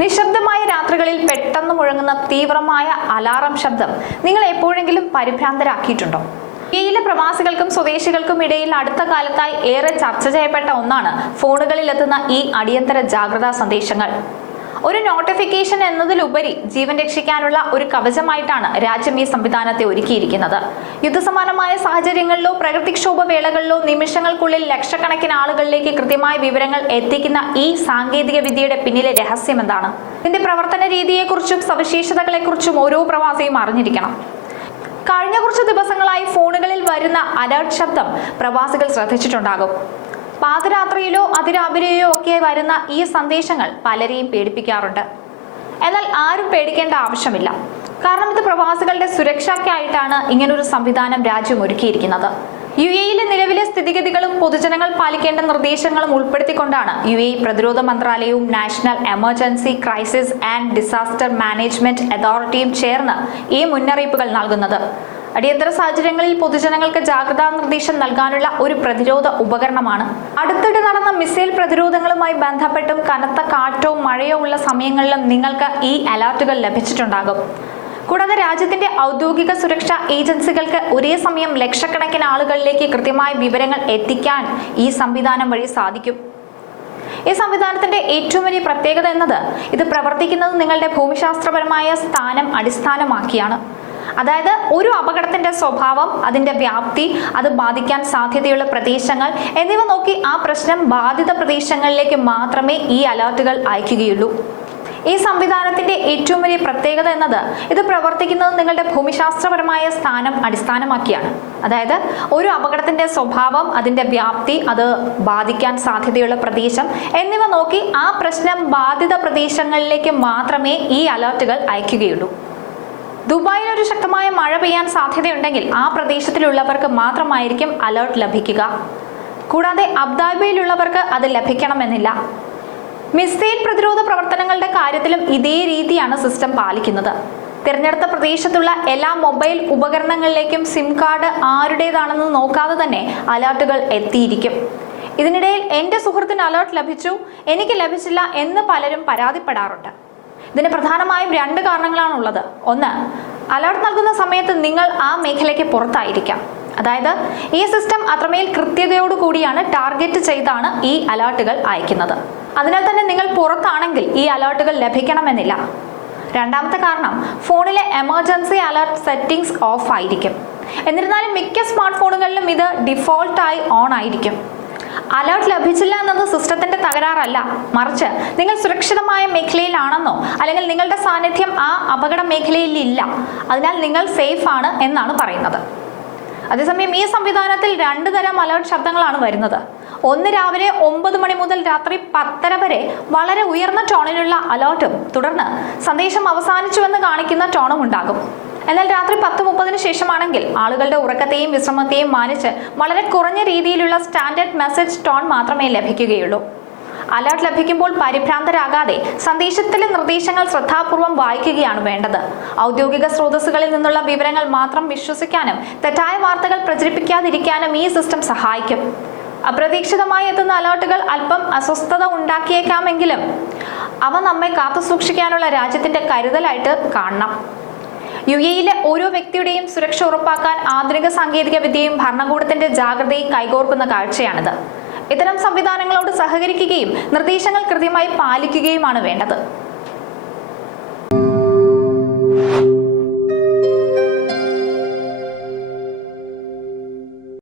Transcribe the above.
നിശബ്ദമായ രാത്രികളിൽ പെട്ടെന്ന് മുഴങ്ങുന്ന തീവ്രമായ അലാറം ശബ്ദം നിങ്ങൾ എപ്പോഴെങ്കിലും പരിഭ്രാന്തരാക്കിയിട്ടുണ്ടോ? യിലെ പ്രവാസികൾക്കും സ്വദേശികൾക്കും ഇടയിൽ അടുത്ത കാലത്തായി ഏറെ ചർച്ച ചെയ്യപ്പെട്ട ഒന്നാണ് ഫോണുകളിൽ എത്തുന്ന ഈ അടിയന്തര ജാഗ്രതാ സന്ദേശങ്ങൾ. ഒരു നോട്ടിഫിക്കേഷൻ എന്നതിലുപരി ജീവൻ രക്ഷിക്കാനുള്ള ഒരു കവചമായിട്ടാണ് രാജ്യം ഈ സംവിധാനത്തെ ഒരുക്കിയിരിക്കുന്നത്. യുദ്ധസമാനമായ സാഹചര്യങ്ങളിലോ പ്രകൃതിക്ഷോഭ വേളകളിലോ നിമിഷങ്ങൾക്കുള്ളിൽ ലക്ഷക്കണക്കിന് ആളുകളിലേക്ക് കൃത്യമായ വിവരങ്ങൾ എത്തിക്കുന്ന ഈ സാങ്കേതിക വിദ്യയുടെ പിന്നിലെ രഹസ്യം എന്താണ്? ഇതിന്റെ പ്രവർത്തന രീതിയെക്കുറിച്ചും സവിശേഷതകളെക്കുറിച്ചും ഓരോ പ്രവാസിയും അറിഞ്ഞിരിക്കണം. കഴിഞ്ഞ കുറച്ച് ദിവസങ്ങളായി ഫോണുകളിൽ വരുന്ന അലർട്ട് ശബ്ദം പ്രവാസികൾ ശ്രദ്ധിച്ചിട്ടുണ്ടാകും. പാതിരാത്രിയിലോ അതിരാവിലെയോ ഒക്കെ വരുന്ന ഈ സന്ദേശങ്ങൾ പലരെയും പേടിപ്പിക്കാറുണ്ട്. എന്നാൽ ആരും പേടിക്കേണ്ട ആവശ്യമില്ല. കാരണം ഇത് പ്രവാസികളുടെ സുരക്ഷയ്ക്കായിട്ടാണ് ഇങ്ങനൊരു സംവിധാനം രാജ്യം ഒരുക്കിയിരിക്കുന്നത്. യുഎഇയിലെ നിലവിലെ സ്ഥിതിഗതികളും പൊതുജനങ്ങൾ പാലിക്കേണ്ട നിർദ്ദേശങ്ങളും ഉൾപ്പെടുത്തിക്കൊണ്ടാണ് യുഎഇ പ്രതിരോധ മന്ത്രാലയവും national emergency crisis and disaster management അതോറിറ്റിയും ചേർന്ന് ഈ മുന്നറിയിപ്പുകൾ നൽകുന്നത്. അടിയന്തര സാഹചര്യങ്ങളിൽ പൊതുജനങ്ങൾക്ക് ജാഗ്രതാ നിർദ്ദേശം നൽകാനുള്ള ഒരു പ്രതിരോധ ഉപകരണമാണ്. അടുത്തിടെ നടന്ന മിസൈൽ പ്രതിരോധങ്ങളുമായി ബന്ധപ്പെട്ടും കനത്ത കാറ്റോ മഴയോ ഉള്ള സമയങ്ങളിലും നിങ്ങൾക്ക് ഈ അലർട്ടുകൾ ലഭിച്ചിട്ടുണ്ടാകും. കൂടാതെ രാജ്യത്തിന്റെ ഔദ്യോഗിക സുരക്ഷാ ഏജൻസികൾക്ക് ഒരേ സമയം ലക്ഷക്കണക്കിന് ആളുകളിലേക്ക് കൃത്യമായ വിവരങ്ങൾ എത്തിക്കാൻ ഈ സംവിധാനം വഴി സാധിക്കും. ഈ സംവിധാനത്തിന്റെ ഏറ്റവും വലിയ പ്രത്യേകത എന്നത് ഇത് പ്രവർത്തിക്കുന്നത് നിങ്ങളുടെ ഭൂമിശാസ്ത്രപരമായ സ്ഥാനം അടിസ്ഥാനമാക്കിയാണ്. അതായത് ഒരു അപകടത്തിന്റെ സ്വഭാവം, അതിന്റെ വ്യാപ്തി, അത് ബാധിക്കാൻ സാധ്യതയുള്ള പ്രദേശങ്ങൾ എന്നിവ നോക്കി ആ പ്രശ്നം ബാധിത പ്രദേശങ്ങളിലേക്ക് മാത്രമേ ഈ അലർട്ടുകൾ അയക്കുകയുള്ളൂ. ഈ സംവിധാനത്തിന്റെ ഏറ്റവും വലിയ പ്രത്യേകത എന്നത് ഇത് പ്രവർത്തിക്കുന്നത് നിങ്ങളുടെ ഭൂമിശാസ്ത്രപരമായ സ്ഥാനം അടിസ്ഥാനമാക്കിയാണ്. അതായത് ഒരു അപകടത്തിന്റെ സ്വഭാവം, അതിന്റെ വ്യാപ്തി, അത് ബാധിക്കാൻ സാധ്യതയുള്ള പ്രദേശം എന്നിവ നോക്കി ആ പ്രശ്നം ബാധിത പ്രദേശങ്ങളിലേക്ക് മാത്രമേ ഈ അലർട്ടുകൾ അയക്കുകയുള്ളൂ. ദുബായിൽ ഒരു ശക്തമായ മഴ പെയ്യാൻ സാധ്യതയുണ്ടെങ്കിൽ ആ പ്രദേശത്തിലുള്ളവർക്ക് മാത്രമായിരിക്കും അലർട്ട് ലഭിക്കുക. കൂടാതെ അബുദാബിയിലുള്ളവർക്ക് അത് ലഭിക്കണമെന്നില്ല. മിസൈൽ പ്രതിരോധ പ്രവർത്തനങ്ങളുടെ കാര്യത്തിലും ഇതേ രീതിയാണ് സിസ്റ്റം പാലിക്കുന്നത്. തിരഞ്ഞെടുത്ത പ്രദേശത്തുള്ള എല്ലാ മൊബൈൽ ഉപകരണങ്ങളിലേക്കും സിം കാർഡ് ആരുടേതാണെന്ന് നോക്കാതെ തന്നെ അലർട്ടുകൾ എത്തിയിരിക്കും. ഇതിനിടയിൽ എൻ്റെ സുഹൃത്തിന് അലർട്ട് ലഭിച്ചു, എനിക്ക് ലഭിച്ചില്ല എന്ന് പലരും പരാതിപ്പെടാറുണ്ട്. ഇതിന് പ്രധാനമായും രണ്ട് കാരണങ്ങളാണുള്ളത്. ഒന്ന്, അലർട്ട് നൽകുന്ന സമയത്ത് നിങ്ങൾ ആ മേഖലയ്ക്ക് പുറത്തായിരിക്കാം. അതായത് ഈ സിസ്റ്റം അത്രമേൽ കൃത്യതയോടുകൂടിയാണ് ടാർഗറ്റ് ചെയ്താണ് ഈ അലർട്ടുകൾ അയക്കുന്നത്. അതിനാൽ തന്നെ നിങ്ങൾ പുറത്താണെങ്കിൽ ഈ അലർട്ടുകൾ ലഭിക്കണമെന്നില്ല. രണ്ടാമത്തെ കാരണം, ഫോണിലെ എമർജൻസി അലർട്ട് സെറ്റിംഗ്സ് ഓഫ് ആയിരിക്കും. എന്നിരുന്നാലും മിക്ക സ്മാർട്ട് ഫോണുകളിലും ഇത് ഡിഫോൾട്ടായി ഓൺ ആയിരിക്കും. അലർട്ട് ലഭിച്ചില്ല എന്നത് സിസ്റ്റത്തിന്റെ തകരാറല്ല, മറിച്ച് നിങ്ങൾ സുരക്ഷിതമായ മേഖലയിലാണെന്നോ അല്ലെങ്കിൽ നിങ്ങളുടെ സാന്നിധ്യം ആ അപകട മേഖലയിൽ ഇല്ല, അതിനാൽ നിങ്ങൾ സേഫ് ആണ് എന്നാണ് പറയുന്നത്. അതേസമയം ഈ സംവിധാനത്തിൽ രണ്ട് തരം അലർട്ട് ശബ്ദങ്ങളാണ് വരുന്നത്. ഒന്ന് രാവിലെ 9 മണി മുതൽ രാത്രി 10:30 വരെ വളരെ ഉയർന്ന ടോണിലുള്ള അലർട്ടും തുടർന്ന് സന്ദേശം അവസാനിച്ചുവെന്ന് കാണിക്കുന്ന ടോണും ഉണ്ടാകും. എന്നാൽ രാത്രി 10:30 ശേഷമാണെങ്കിൽ ആളുകളുടെ ഉറക്കത്തെയും വിശ്രമത്തെയും മാനിച്ച് വളരെ കുറഞ്ഞ രീതിയിലുള്ള സ്റ്റാൻഡേർഡ് മെസ്സേജ് ടോൺ മാത്രമേ ലഭിക്കുകയുള്ളൂ. അലർട്ട് ലഭിക്കുമ്പോൾ പരിഭ്രാന്തരാകാതെ സന്ദേശത്തിലെ നിർദ്ദേശങ്ങൾ ശ്രദ്ധാപൂർവം വായിക്കുകയാണ് വേണ്ടത്. ഔദ്യോഗിക സ്രോതസ്സുകളിൽ നിന്നുള്ള വിവരങ്ങൾ മാത്രം വിശ്വസിക്കാനും തെറ്റായ വാർത്തകൾ പ്രചരിപ്പിക്കാതിരിക്കാനും ഈ സിസ്റ്റം സഹായിക്കും. അപ്രതീക്ഷിതമായി എത്തുന്ന അലർട്ടുകൾ അല്പം അസ്വസ്ഥത ഉണ്ടാക്കിയേക്കാമെങ്കിലും അവ നമ്മെ കാത്തുസൂക്ഷിക്കാനുള്ള രാജ്യത്തിന്റെ കരുതലായിട്ട് കാണണം. യുഎഇയിലെ ഓരോ വ്യക്തിയുടെയും സുരക്ഷ ഉറപ്പാക്കാൻ ആധുനിക സാങ്കേതിക വിദ്യയും ഭരണകൂടത്തിന്റെ ജാഗ്രതയും കൈകോർക്കുന്ന കാഴ്ചയാണിത്. ഇത്തരം സംവിധാനങ്ങളോട് സഹകരിക്കുകയും നിർദ്ദേശങ്ങൾ കൃത്യമായി പാലിക്കുകയുമാണ് വേണ്ടത്.